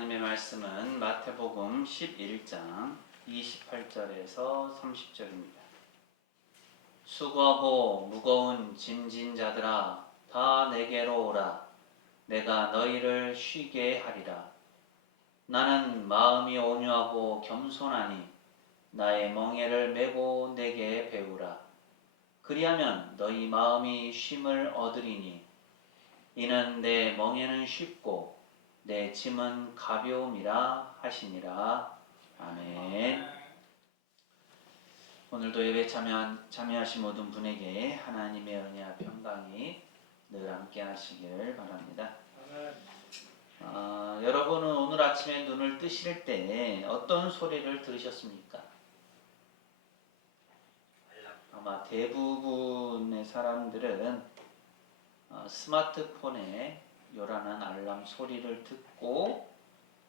하나님의 말씀은 마태복음 11장 28절에서 30절입니다. 수고하고 무거운 짐진 자들아 다 내게로 오라. 내가 너희를 쉬게 하리라. 나는 마음이 온유하고 겸손하니 나의 멍에를 메고 내게 배우라. 그리하면 너희 마음이 쉼을 얻으리니 이는 내 멍에는 쉽고 내 짐은 가벼움이라 하시니라. 아멘. 오늘도 예배 참여하신 모든 분에게 하나님의 은혜와 평강이 늘 함께 하시길 바랍니다. 여러분은 오늘 아침에 눈을 뜨실 때 어떤 소리를 들으셨습니까? 아마 대부분의 사람들은 스마트폰에 요란한 알람 소리를 듣고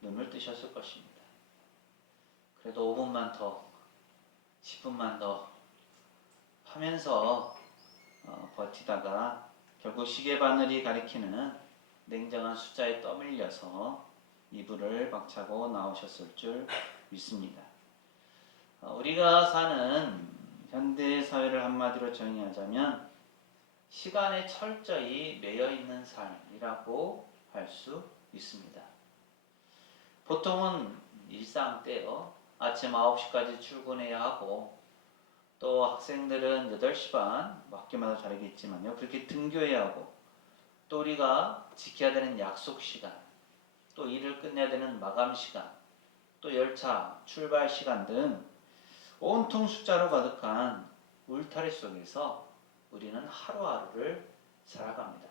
눈을 뜨셨을 것입니다. 그래도 5분만 더, 10분만 더 하면서 버티다가 결국 시계바늘이 가리키는 냉정한 숫자에 떠밀려서 이불을 박차고 나오셨을 줄 믿습니다. 우리가 사는 현대사회를 한마디로 정의하자면 시간에 철저히 매여있는 삶이라고 할 수 있습니다. 보통은 일상 때요, 아침 9시까지 출근해야 하고 또 학생들은 8시 반, 학교마다 다르겠지만요, 그렇게 등교해야 하고 또 우리가 지켜야 되는 약속 시간, 또 일을 끝내야 되는 마감 시간, 또 열차 출발 시간 등 온통 숫자로 가득한 울타리 속에서 우리는 하루하루를 살아갑니다.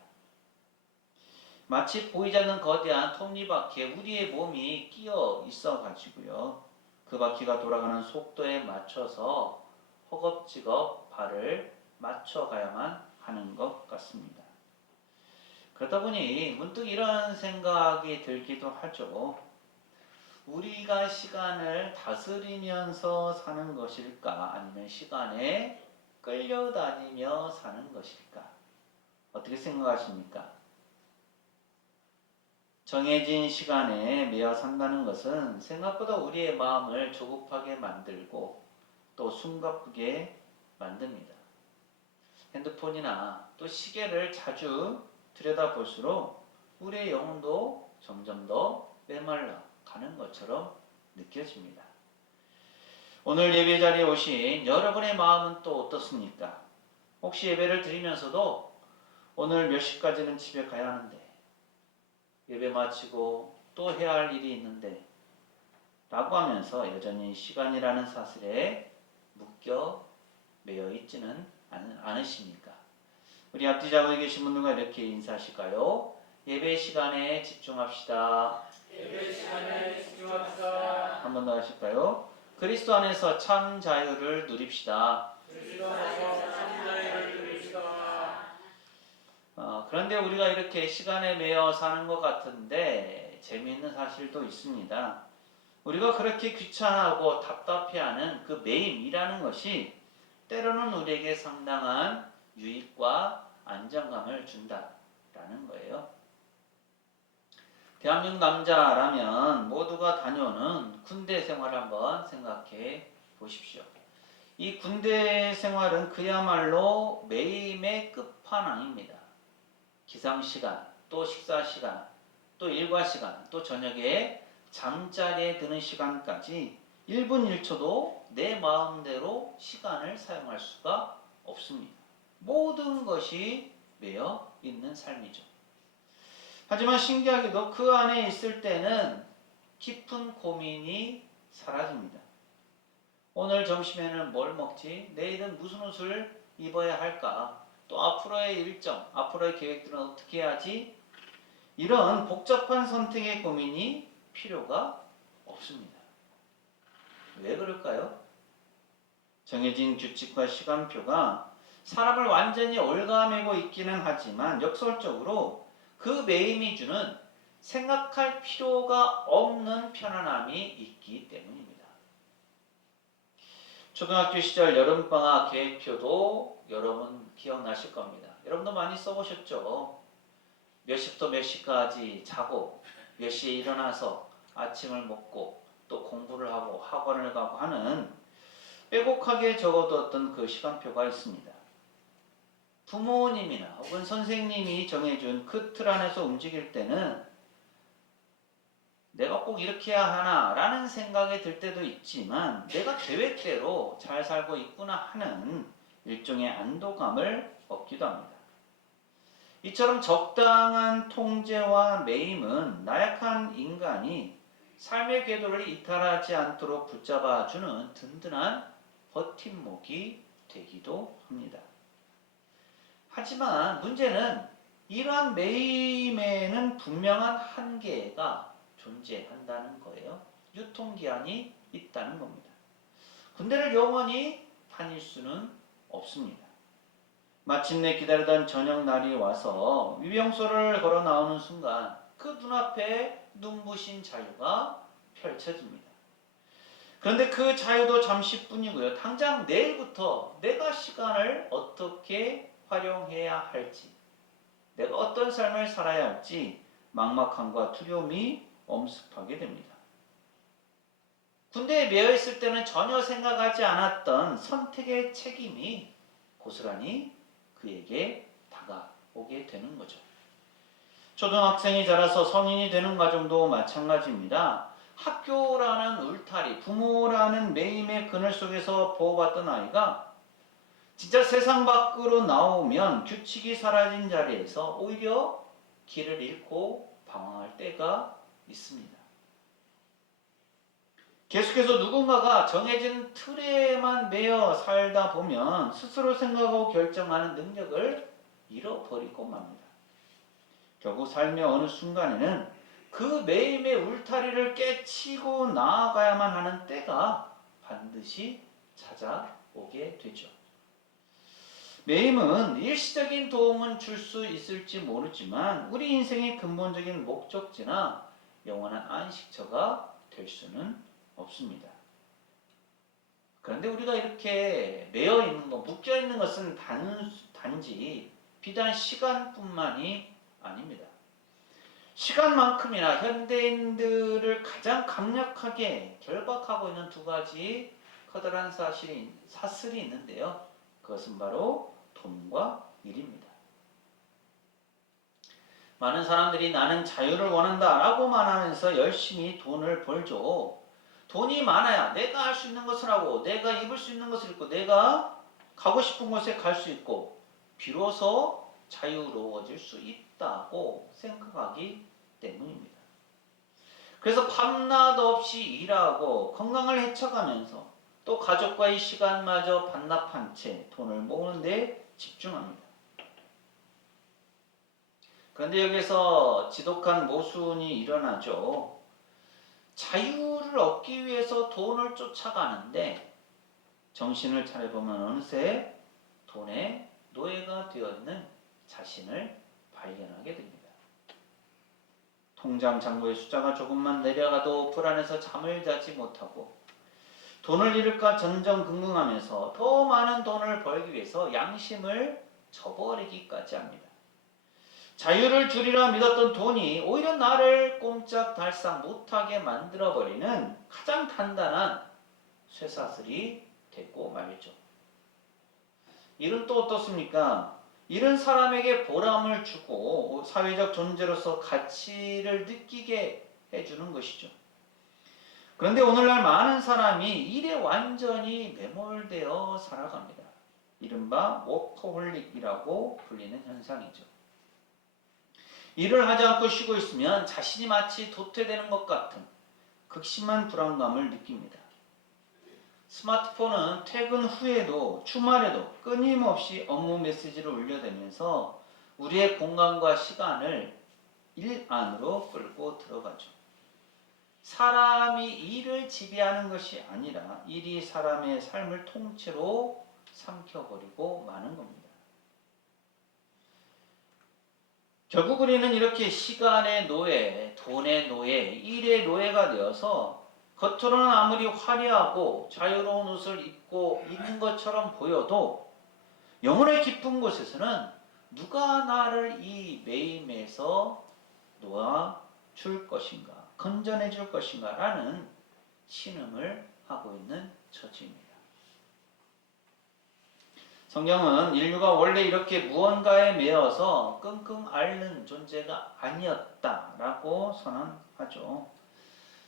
마치 보이지 않는 거대한 톱니바퀴에 우리의 몸이 끼어 있어 가지고요, 그 바퀴가 돌아가는 속도에 맞춰서 허겁지겁 발을 맞춰가야만 하는 것 같습니다. 그러다 보니 문득 이런 생각이 들기도 하죠. 우리가 시간을 다스리면서 사는 것일까, 아니면 시간에 끌려다니며 사는 것일까? 어떻게 생각하십니까? 정해진 시간에 매여 산다는 것은 생각보다 우리의 마음을 조급하게 만들고 또 숨가쁘게 만듭니다. 핸드폰이나 또 시계를 자주 들여다볼수록 우리의 영혼도 점점 더 메말라 가는 것처럼 느껴집니다. 오늘 예배 자리에 오신 여러분의 마음은 또 어떻습니까? 혹시 예배를 드리면서도 오늘 몇 시까지는 집에 가야 하는데, 예배 마치고 또 해야 할 일이 있는데 라고 하면서 여전히 시간이라는 사슬에 묶여 매여 있지는 않으십니까? 우리 앞뒤 좌우에 계신 분들과 이렇게 인사하실까요? 예배 시간에 집중합시다. 예배 시간에 집중합시다. 한 번 더 하실까요? 그리스도 안에서 참 자유를 누립시다. 그리스도 안에서 참 자유를 누립시다. 그런데 우리가 이렇게 시간에 매여 사는 것 같은데 재미있는 사실도 있습니다. 우리가 그렇게 귀찮아하고 답답해하는 그 매임이라는 것이 때로는 우리에게 상당한 유익과 안정감을 준다라는 거예요. 대한민국 남자라면 모두가 다녀오는 군대 생활을 한번 생각해 보십시오. 이 군대 생활은 그야말로 매임의 끝판왕입니다. 기상시간, 또 식사시간, 또 일과시간, 또 저녁에 잠자리에 드는 시간까지 1분 1초도 내 마음대로 시간을 사용할 수가 없습니다. 모든 것이 매여 있는 삶이죠. 하지만 신기하게도 그 안에 있을 때는 깊은 고민이 사라집니다. 오늘 점심에는 뭘 먹지? 내일은 무슨 옷을 입어야 할까? 또 앞으로의 일정, 앞으로의 계획들은 어떻게 해야지? 이런 복잡한 선택의 고민이 필요가 없습니다. 왜 그럴까요? 정해진 규칙과 시간표가 사람을 완전히 올가매고 있기는 하지만 역설적으로 그 매임이 주는 생각할 필요가 없는 편안함이 있기 때문입니다. 초등학교 시절 여름방학 계획표도 여러분 기억나실 겁니다. 여러분도 많이 써보셨죠? 몇 시부터 몇 시까지 자고 몇 시에 일어나서 아침을 먹고 또 공부를 하고 학원을 가고 하는 빼곡하게 적어두었던 그 시간표가 있습니다. 부모님이나 혹은 선생님이 정해준 그 틀 안에서 움직일 때는 내가 꼭 이렇게 해야 하나 라는 생각이 들 때도 있지만 내가 계획대로 잘 살고 있구나 하는 일종의 안도감을 얻기도 합니다. 이처럼 적당한 통제와 매임은 나약한 인간이 삶의 궤도를 이탈하지 않도록 붙잡아주는 든든한 버팀목이 되기도 합니다. 하지만 문제는 이러한 매임에는 분명한 한계가 존재한다는 거예요. 유통기한이 있다는 겁니다. 군대를 영원히 다닐 수는 없습니다. 마침내 기다리던 저녁 날이 와서 위병소를 걸어 나오는 순간 그 눈앞에 눈부신 자유가 펼쳐집니다. 그런데 그 자유도 잠시뿐이고요. 당장 내일부터 내가 시간을 어떻게 활용해야 할지, 내가 어떤 삶을 살아야 할지 막막함과 두려움이 엄습하게 됩니다. 군대에 매여 있을 때는 전혀 생각하지 않았던 선택의 책임이 고스란히 그에게 다가오게 되는 거죠. 초등학생이 자라서 성인이 되는 과정도 마찬가지입니다. 학교라는 울타리, 부모라는 매임의 그늘 속에서 보호받던 아이가 진짜 세상 밖으로 나오면 규칙이 사라진 자리에서 오히려 길을 잃고 방황할 때가 있습니다. 계속해서 누군가가 정해진 틀에만 매여 살다 보면 스스로 생각하고 결정하는 능력을 잃어버리고 맙니다. 결국 삶의 어느 순간에는 그 매임의 울타리를 깨치고 나아가야만 하는 때가 반드시 찾아오게 되죠. 매임은 일시적인 도움은 줄 수 있을지 모르지만 우리 인생의 근본적인 목적지나 영원한 안식처가 될 수는 없습니다. 그런데 우리가 이렇게 매여 있는 것, 묶여 있는 것은 단지 비단 시간뿐만이 아닙니다. 시간만큼이나 현대인들을 가장 강력하게 결박하고 있는 두 가지 커다란 사슬이 있는데요. 그것은 바로 돈과 일입니다. 많은 사람들이 나는 자유를 원한다 라고만 하면서 열심히 돈을 벌죠. 돈이 많아야 내가 할 수 있는 것을 하고 내가 입을 수 있는 것을 입고 내가 가고 싶은 곳에 갈 수 있고 비로소 자유로워질 수 있다고 생각하기 때문입니다. 그래서 밤낮 없이 일하고 건강을 해쳐가면서 또 가족과의 시간마저 반납한 채 돈을 모으는 데 집중합니다. 그런데 여기서 지독한 모순이 일어나죠. 자유를 얻기 위해서 돈을 쫓아가는데 정신을 차려보면 어느새 돈의 노예가 되어있는 자신을 발견하게 됩니다. 통장 잔고의 숫자가 조금만 내려가도 불안해서 잠을 자지 못하고 돈을 잃을까 전전긍긍하면서 더 많은 돈을 벌기 위해서 양심을 저버리기까지 합니다. 자유를 주리라 믿었던 돈이 오히려 나를 꼼짝달싹 못하게 만들어버리는 가장 단단한 쇠사슬이 됐고 말이죠. 일은 또 어떻습니까? 일은 사람에게 보람을 주고 사회적 존재로서 가치를 느끼게 해주는 것이죠. 그런데 오늘날 많은 사람이 일에 완전히 매몰되어 살아갑니다. 이른바 워커홀릭이라고 불리는 현상이죠. 일을 하지 않고 쉬고 있으면 자신이 마치 도태되는 것 같은 극심한 불안감을 느낍니다. 스마트폰은 퇴근 후에도 주말에도 끊임없이 업무 메시지를 울려대면서 우리의 공간과 시간을 일 안으로 끌고 들어가죠. 사람이 일을 지배하는 것이 아니라 일이 사람의 삶을 통째로 삼켜버리고 마는 겁니다. 결국 우리는 이렇게 시간의 노예, 돈의 노예, 일의 노예가 되어서 겉으로는 아무리 화려하고 자유로운 옷을 입고 있는 것처럼 보여도 영혼의 깊은 곳에서는 누가 나를 이 매임에서 놓아 줄 것인가, 건전해 줄 것인가 라는 신음을 하고 있는 처지입니다. 성경은 인류가 원래 이렇게 무언가에 매여서 끙끙 앓는 존재가 아니었다라고 선언하죠.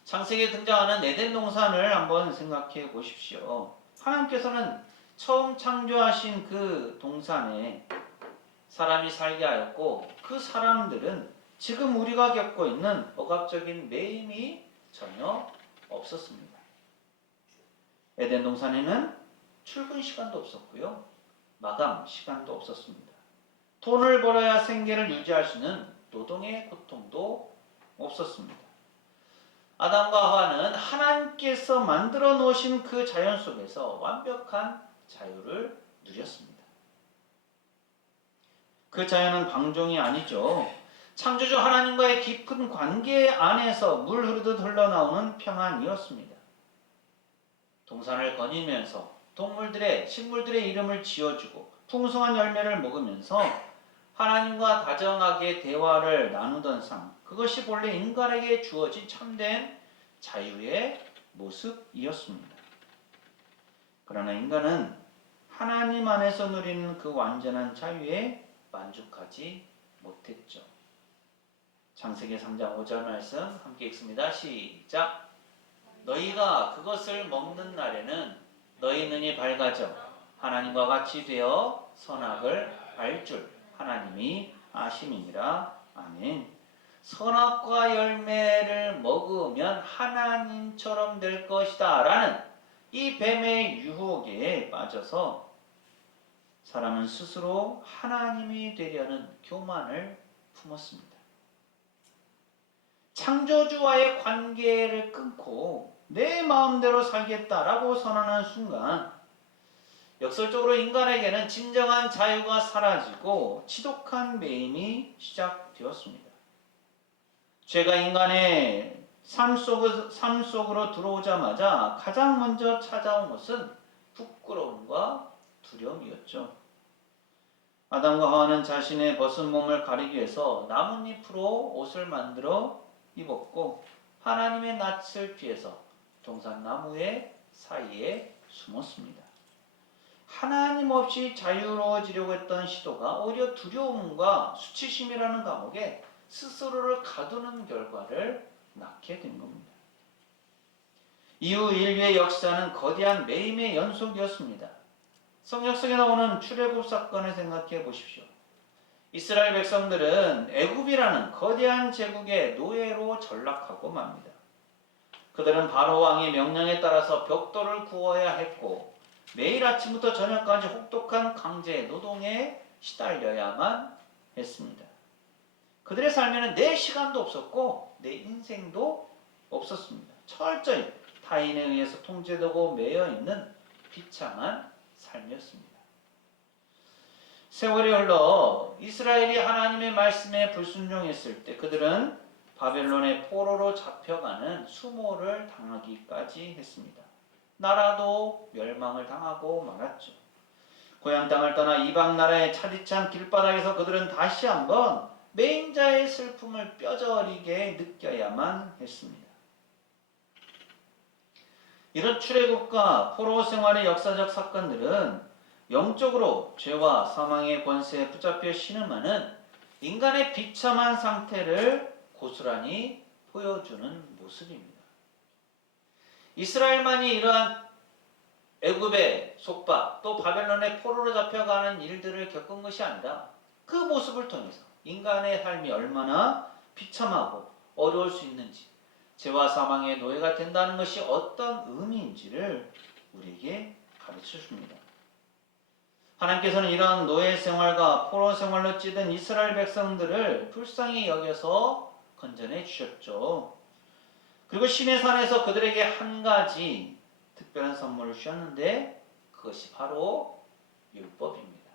창세기에 등장하는 에덴 동산을 한번 생각해 보십시오. 하나님께서는 처음 창조하신 그 동산에 사람이 살게 하였고 그 사람들은 지금 우리가 겪고 있는 억압적인 매임이 전혀 없었습니다. 에덴 동산에는 출근 시간도 없었고요. 마감 시간도 없었습니다. 돈을 벌어야 생계를 유지할 수 있는 노동의 고통도 없었습니다. 아담과 하와는 하나님께서 만들어 놓으신 그 자연 속에서 완벽한 자유를 누렸습니다. 그 자연은 방종이 아니죠. 창조주 하나님과의 깊은 관계 안에서 물 흐르듯 흘러나오는 평안이었습니다. 동산을 거니면서 동물들의, 식물들의 이름을 지어주고 풍성한 열매를 먹으면서 하나님과 다정하게 대화를 나누던 삶, 그것이 본래 인간에게 주어진 참된 자유의 모습이었습니다. 그러나 인간은 하나님 안에서 누리는 그 완전한 자유에 만족하지 못했죠. 창세기 3장 5절 말씀 함께 읽습니다. 시작. 너희가 그것을 먹는 날에는 너희 눈이 밝아져 하나님과 같이 되어 선악을 알 줄 하나님이 아심이니라. 아멘. 선악과 열매를 먹으면 하나님처럼 될 것이다 라는 이 뱀의 유혹에 빠져서 사람은 스스로 하나님이 되려는 교만을 품었습니다. 창조주와의 관계를 끊고 내 마음대로 살겠다라고 선언한 순간 역설적으로 인간에게는 진정한 자유가 사라지고 지독한 매임이 시작되었습니다. 죄가 인간의 삶 속으로 들어오자마자 가장 먼저 찾아온 것은 부끄러움과 두려움이었죠. 아담과 하와는 자신의 벗은 몸을 가리기 위해서 나뭇잎으로 옷을 만들어 입었고 하나님의 낯을 피해서 동산나무의 사이에 숨었습니다. 하나님 없이 자유로워지려고 했던 시도가 오히려 두려움과 수치심이라는 감옥에 스스로를 가두는 결과를 낳게 된 겁니다. 이후 인류의 역사는 거대한 매임의 연속이었습니다. 성경 속에 나오는 출애굽 사건을 생각해 보십시오. 이스라엘 백성들은 애굽이라는 거대한 제국의 노예로 전락하고 맙니다. 그들은 바로 왕의 명령에 따라서 벽돌을 구워야 했고 매일 아침부터 저녁까지 혹독한 강제 노동에 시달려야만 했습니다. 그들의 삶에는 내 시간도 없었고 내 인생도 없었습니다. 철저히 타인에 의해서 통제되고 매여있는 비참한 삶이었습니다. 세월이 흘러 이스라엘이 하나님의 말씀에 불순종했을 때 그들은 바벨론의 포로로 잡혀가는 수모를 당하기까지 했습니다. 나라도 멸망을 당하고 말았죠. 고향 땅을 떠나 이방 나라의 차디찬 길바닥에서 그들은 다시 한번 매임자의 슬픔을 뼈저리게 느껴야만 했습니다. 이런 출애굽과 포로 생활의 역사적 사건들은 영적으로 죄와 사망의 권세에 붙잡혀 신음하는 인간의 비참한 상태를 고스란히 보여주는 모습입니다. 이스라엘만이 이러한 애굽의 속박 또 바벨론의 포로로 잡혀가는 일들을 겪은 것이 아니라 그 모습을 통해서 인간의 삶이 얼마나 비참하고 어려울 수 있는지 죄와 사망의 노예가 된다는 것이 어떤 의미인지를 우리에게 가르쳐 줍니다. 하나님께서는 이런 노예 생활과 포로 생활로 찌든 이스라엘 백성들을 불쌍히 여겨서 건져내 주셨죠. 그리고 시내 산에서 그들에게 한 가지 특별한 선물을 주셨는데 그것이 바로 율법입니다.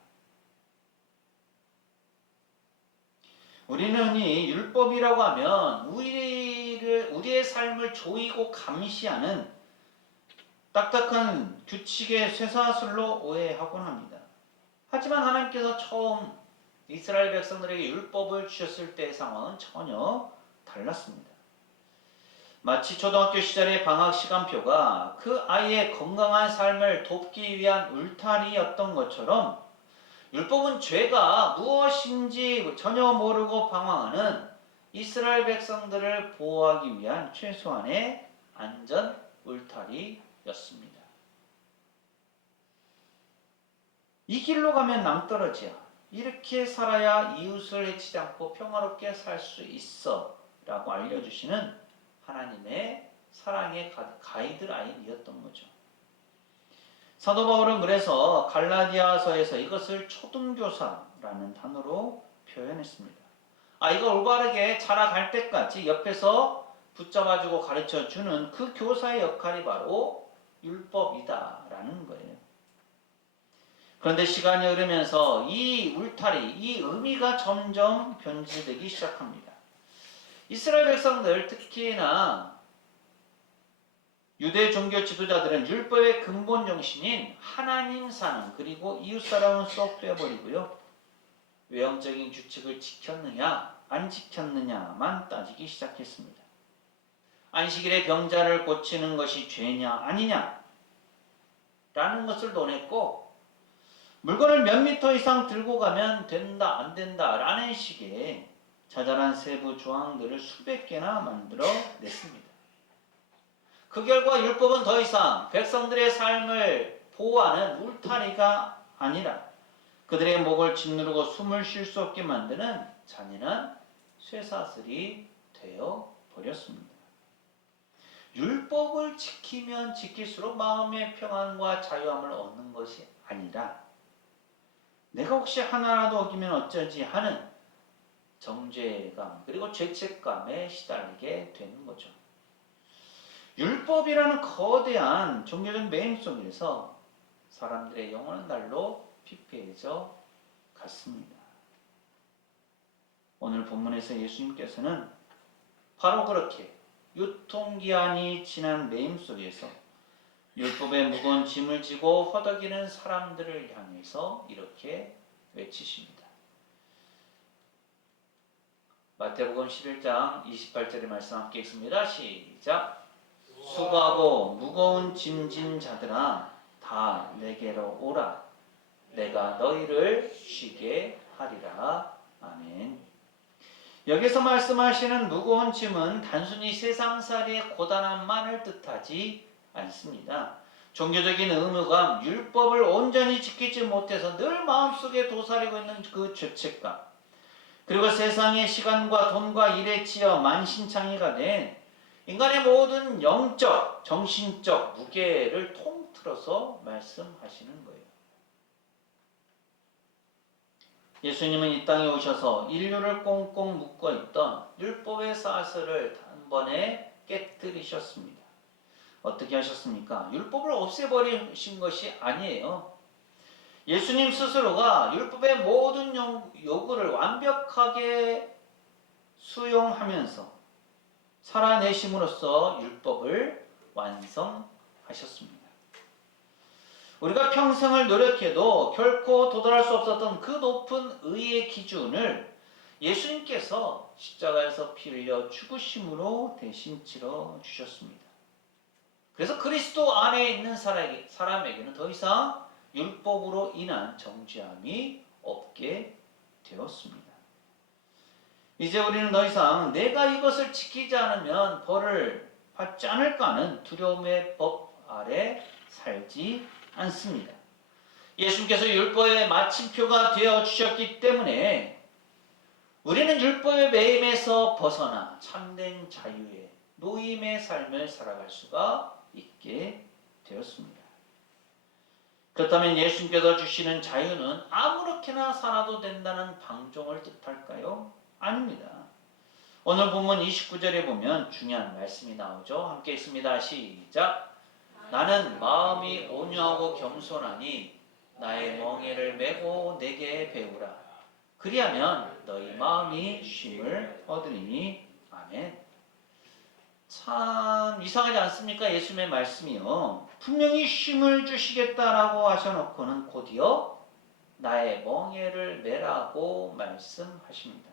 우리는 이 율법이라고 하면 우리의 삶을 조이고 감시하는 딱딱한 규칙의 쇠사슬로 오해하곤 합니다. 하지만 하나님께서 처음 이스라엘 백성들에게 율법을 주셨을 때의 상황은 전혀 달랐습니다. 마치 초등학교 시절의 방학 시간표가 그 아이의 건강한 삶을 돕기 위한 울타리였던 것처럼 율법은 죄가 무엇인지 전혀 모르고 방황하는 이스라엘 백성들을 보호하기 위한 최소한의 안전 울타리였습니다. 이 길로 가면 낭떠러지야. 이렇게 살아야 이웃을 해치지 않고 평화롭게 살 수 있어 라고 알려주시는 하나님의 사랑의 가이드라인이었던 거죠. 사도 바울은 그래서 갈라디아서에서 이것을 초등교사라는 단어로 표현했습니다. 아이가 올바르게 자라갈 때까지 옆에서 붙잡아주고 가르쳐주는 그 교사의 역할이 바로 율법이다라는 거예요. 그런데 시간이 흐르면서 이 울타리, 이 의미가 점점 변질되기 시작합니다. 이스라엘 백성들, 특히나 유대 종교 지도자들은 율법의 근본 정신인 하나님 사랑 그리고 이웃 사랑은 쏙 빼버리고요. 외형적인 규칙을 지켰느냐 안 지켰느냐만 따지기 시작했습니다. 안식일에 병자를 고치는 것이 죄냐 아니냐 라는 것을 논했고, 물건을 몇 미터 이상 들고 가면 된다 안 된다 라는 식의 자잘한 세부 조항들을 수백 개나 만들어 냈습니다. 그 결과 율법은 더 이상 백성들의 삶을 보호하는 울타리가 아니라 그들의 목을 짓누르고 숨을 쉴 수 없게 만드는 잔인한 쇠사슬이 되어 버렸습니다. 율법을 지키면 지킬수록 마음의 평안과 자유함을 얻는 것이 아니라 내가 혹시 하나라도 어기면 어쩌지 하는 정죄감 그리고 죄책감에 시달리게 되는 거죠. 율법이라는 거대한 종교적 매임 속에서 사람들의 영혼은 날로 피폐해져 갔습니다. 오늘 본문에서 예수님께서는 바로 그렇게 유통기한이 지난 매임 속에서 율법의 무거운 짐을 지고 허덕이는 사람들을 향해서 이렇게 외치십니다. 마태복음 11장 28절의 말씀 함께 읽습니다. 시작. 수고하고 무거운 짐진 자들아 다 내게로 오라. 내가 너희를 쉬게 하리라. 아멘. 여기서 말씀하시는 무거운 짐은 단순히 세상살이의 고단함만을 뜻하지 않습니다. 종교적인 의무감, 율법을 온전히 지키지 못해서 늘 마음속에 도사리고 있는 그 죄책감, 그리고 세상의 시간과 돈과 일에 치여 만신창이가 된 인간의 모든 영적, 정신적 무게를 통틀어서 말씀하시는 거예요. 예수님은 이 땅에 오셔서 인류를 꽁꽁 묶어 있던 율법의 사슬을 단번에 깨뜨리셨습니다. 어떻게 하셨습니까? 율법을 없애버리신 것이 아니에요. 예수님 스스로가 율법의 모든 요구를 완벽하게 수용하면서 살아내심으로써 율법을 완성하셨습니다. 우리가 평생을 노력해도 결코 도달할 수 없었던 그 높은 의의 기준을 예수님께서 십자가에서 피 흘려 죽으심으로 대신 치러 주셨습니다. 그래서 그리스도 안에 있는 사람에게는 더 이상 율법으로 인한 정죄함이 없게 되었습니다. 이제 우리는 더 이상 내가 이것을 지키지 않으면 벌을 받지 않을까 하는 두려움의 법 아래 살지 않습니다. 예수님께서 율법의 마침표가 되어 주셨기 때문에 우리는 율법의 매임에서 벗어나 참된 자유의 노임의 삶을 살아갈 수가 있게 되었습니다. 그렇다면 예수님께서 주시는 자유는 아무렇게나 살아도 된다는 방종을 뜻할까요? 아닙니다. 오늘 본문 29절에 보면 중요한 말씀이 나오죠. 함께 읽습니다. 시작. 나는 마음이 온유하고 겸손하니 나의 멍에를 메고 내게 배우라. 그리하면 너희 마음이 쉼을 얻으리니. 아멘. 참 이상하지 않습니까? 예수님의 말씀이요. 분명히 쉼을 주시겠다라고 하셔놓고는 곧이어 나의 멍에를 메라고 말씀하십니다.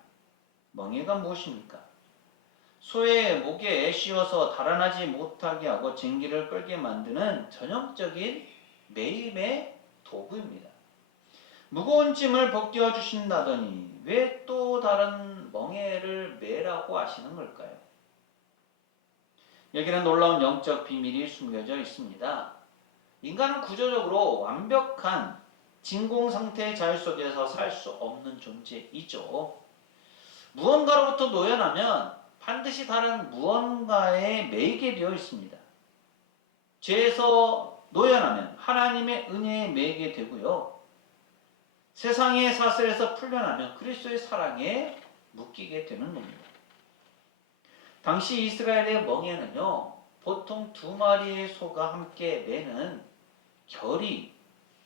멍에가 무엇입니까? 소의 목에 씌워서 달아나지 못하게 하고 쟁기를 끌게 만드는 전형적인 매임의 도구입니다. 무거운 짐을 벗겨 주신다더니 왜 또 다른 멍에를 매라고 하시는 걸까요? 여기는 놀라운 영적 비밀이 숨겨져 있습니다. 인간은 구조적으로 완벽한 진공 상태의 자유 속에서 살 수 없는 존재이죠. 무언가로부터 노연하면 반드시 다른 무언가에 매이게 되어 있습니다. 죄에서 노연하면 하나님의 은혜에 매이게 되고요. 세상의 사슬에서 풀려나면 그리스도의 사랑에 묶이게 되는 겁니다. 당시 이스라엘의 멍에는요, 보통 2마리의 소가 함께 매는 결이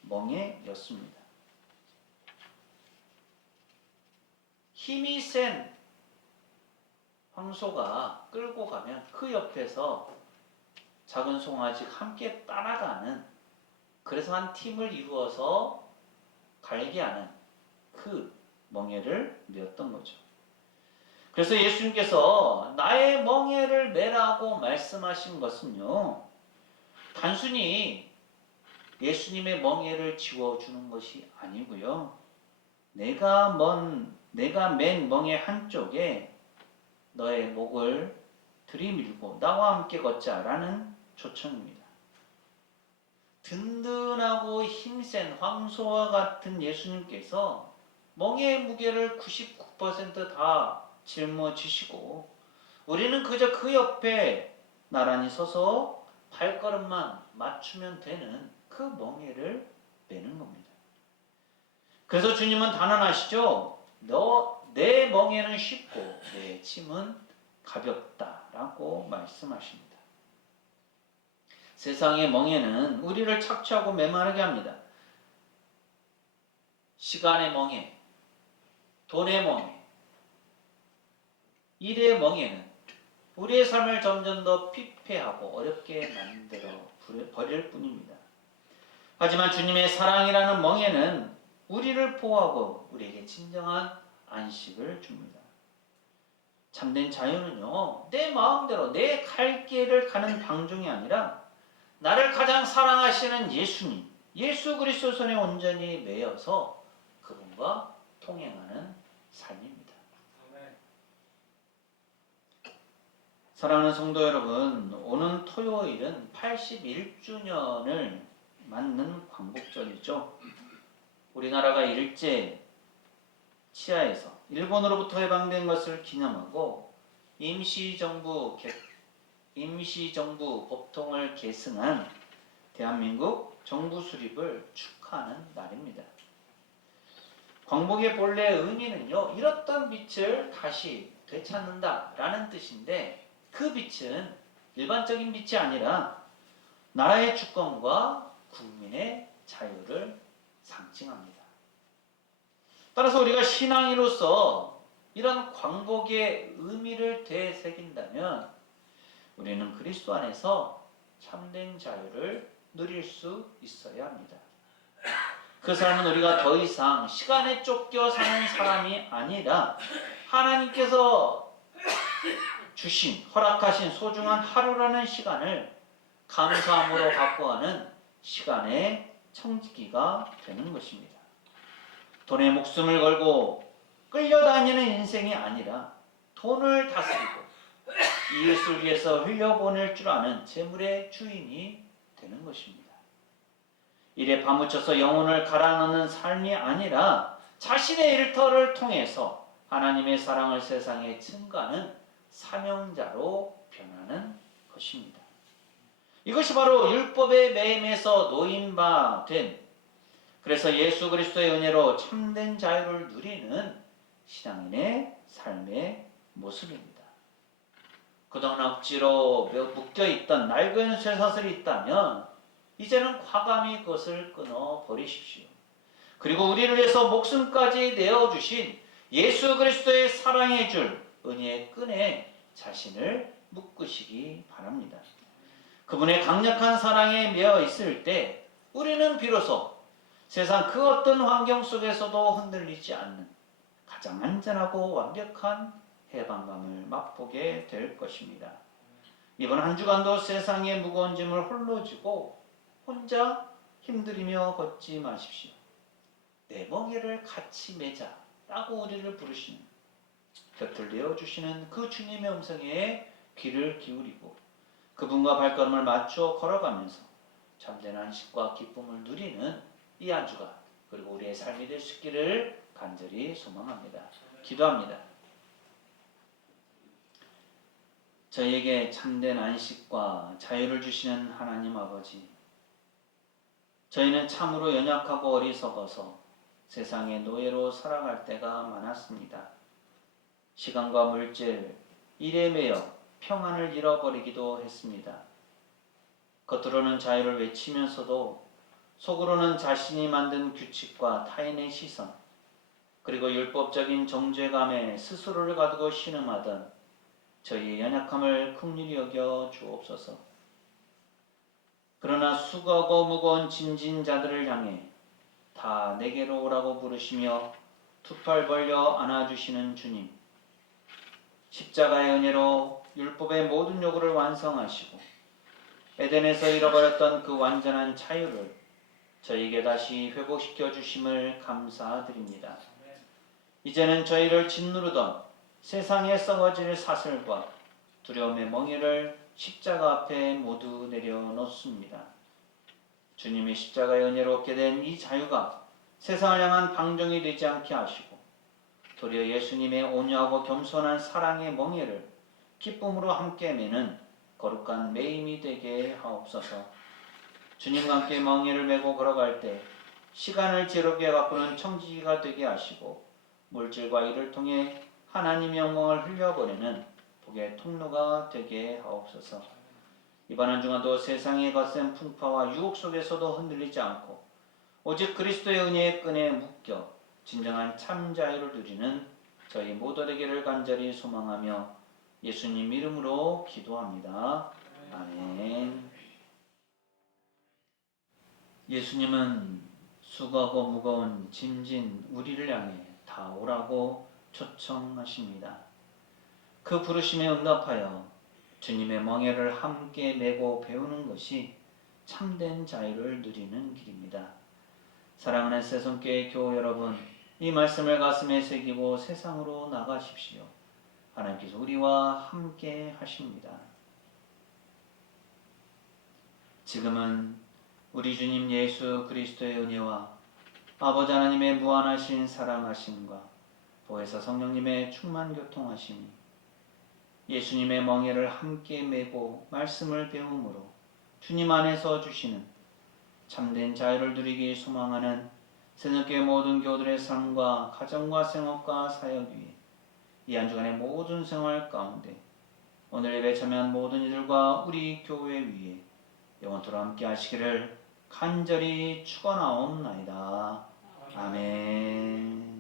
멍에였습니다. 힘이 센 황소가 끌고 가면 그 옆에서 작은 송아지 함께 따라가는, 그래서 한 팀을 이루어서 갈게 하는 그 멍에를 메었던 거죠. 그래서 예수님께서 나의 멍에를 메라고 말씀하신 것은요, 단순히 예수님의 멍에를 지워주는 것이 아니고요, 내가 맨 멍에 한쪽에 너의 목을 들이밀고 나와 함께 걷자라는 초청입니다. 든든하고 힘센 황소와 같은 예수님께서 멍에의 무게를 99% 다 짊어지시고 우리는 그저 그 옆에 나란히 서서 발걸음만 맞추면 되는 그 멍에를 매는 겁니다. 그래서 주님은 단언하시죠. 내 멍에는 쉽고 내 짐은 가볍다라고 말씀하십니다. 세상의 멍에는 우리를 착취하고 메마르게 합니다. 시간의 멍에, 돈의 멍에, 일의 멍에는 우리의 삶을 점점 더 피폐하고 어렵게 만들어 버릴 뿐입니다. 하지만 주님의 사랑이라는 멍에는 우리를 보호하고 우리에게 진정한 안식을 줍니다. 참된 자유는요, 내 마음대로 내 갈 길을 가는 방종이 아니라 나를 가장 사랑하시는 예수님, 예수 그리스도 손에 온전히 매여서 그분과 통행하는 삶입니다. 사랑하는 성도 여러분, 오는 토요일은 81주년을 맞는 광복절이죠. 우리나라가 일제 치하에서 일본으로부터 해방된 것을 기념하고 임시정부 법통을 계승한 대한민국 정부 수립을 축하하는 날입니다. 광복의 본래 의미는요, 잃었던 빛을 다시 되찾는다라는 뜻인데, 그 빛은 일반적인 빛이 아니라 나라의 주권과 국민의 자유를 상징합니다. 따라서 우리가 신앙인으로서 이런 광복의 의미를 되새긴다면 우리는 그리스도 안에서 참된 자유를 누릴 수 있어야 합니다. 그 삶은 우리가 더 이상 시간에 쫓겨 사는 사람이 아니라 하나님께서 허락하신 소중한 하루라는 시간을 감사함으로 바꿔가는 시간의 청지기가 되는 것입니다. 돈에 목숨을 걸고 끌려다니는 인생이 아니라 돈을 다스리고 이웃을 위해서 흘려보낼 줄 아는 재물의 주인이 되는 것입니다. 일에 파묻혀서 영혼을 갈아넣는 삶이 아니라 자신의 일터를 통해서 하나님의 사랑을 세상에 증가하는 사명자로 변하는 것입니다. 이것이 바로 율법의 매임에서 노임바된, 그래서 예수 그리스도의 은혜로 참된 자유를 누리는 신앙인의 삶의 모습입니다. 그동안 억지로 묶여있던 낡은 쇠사슬이 있다면 이제는 과감히 그것을 끊어 버리십시오. 그리고 우리를 위해서 목숨까지 내어주신 예수 그리스도의 사랑의 줄 은혜의 끈에 자신을 묶으시기 바랍니다. 그분의 강력한 사랑에 매여 있을 때 우리는 비로소 세상 그 어떤 환경 속에서도 흔들리지 않는 가장 안전하고 완벽한 해방감을 맛보게 될 것입니다. 이번 한 주간도 세상의 무거운 짐을 홀로 지고 혼자 힘들이며 걷지 마십시오. 내 멍에를 같이 매자 라고 우리를 부르시는, 곁을 내어주시는 그 주님의 음성에 귀를 기울이고 그분과 발걸음을 맞춰 걸어가면서 참된 안식과 기쁨을 누리는 이 한 주간, 그리고 우리의 삶이 될 수 있기를 간절히 소망합니다. 기도합니다. 저희에게 참된 안식과 자유를 주시는 하나님 아버지, 저희는 참으로 연약하고 어리석어서 세상의 노예로 살아갈 때가 많았습니다. 시간과 물질, 일에 매여 평안을 잃어버리기도 했습니다. 겉으로는 자유를 외치면서도 속으로는 자신이 만든 규칙과 타인의 시선, 그리고 율법적인 정죄감에 스스로를 가두고 신음하던 저희의 연약함을 긍휼히 여겨 주옵소서. 그러나 수고하고 무거운 짐진 자들을 향해 다 내게로 오라고 부르시며 두 팔 벌려 안아주시는 주님, 십자가의 은혜로 율법의 모든 요구를 완성하시고 에덴에서 잃어버렸던 그 완전한 자유를 저희에게 다시 회복시켜 주심을 감사드립니다. 이제는 저희를 짓누르던 세상에 썩어질 사슬과 두려움의 멍에를 십자가 앞에 모두 내려놓습니다. 주님의 십자가의 은혜로 얻게 된 이 자유가 세상을 향한 방종이 되지 않게 하시고 도리어 예수님의 온유하고 겸손한 사랑의 멍에를 기쁨으로 함께 매는 거룩한 매임이 되게 하옵소서. 주님과 함께 멍에를 메고 걸어갈 때 시간을 지롭게 바꾸는 청지기가 되게 하시고 물질과 일을 통해 하나님의 영광을 흘려보내는 복의 통로가 되게 하옵소서. 이번 한 주간도 세상의 거센 풍파와 유혹 속에서도 흔들리지 않고 오직 그리스도의 은혜의 끈에 묶여 진정한 참 자유를 누리는 저희 모두 되기를 간절히 소망하며 예수님 이름으로 기도합니다. 아멘. 예수님은 수고하고 무거운 짐진 우리를 향해 다 오라고 초청하십니다. 그 부르심에 응답하여 주님의 멍에를 함께 메고 배우는 것이 참된 자유를 누리는 길입니다. 사랑하는 새손교회 교우 여러분, 이 말씀을 가슴에 새기고 세상으로 나가십시오. 하나님께서 우리와 함께 하십니다. 지금은 우리 주님 예수 그리스도의 은혜와 아버지 하나님의 무한하신 사랑하심과 보혜사 성령님의 충만 교통하심이 예수님의 멍에를 함께 메고 말씀을 배움으로 주님 안에서 주시는 참된 자유를 누리기 소망하는 새벽교회 모든 교우들의 삶과 가정과 생업과 사역 위에 이 한 주간의 모든 생활 가운데 오늘 예배 참여한 모든 이들과 우리 교회 위에 영원토록 함께 하시기를 간절히 축원하옵나이다. 아멘.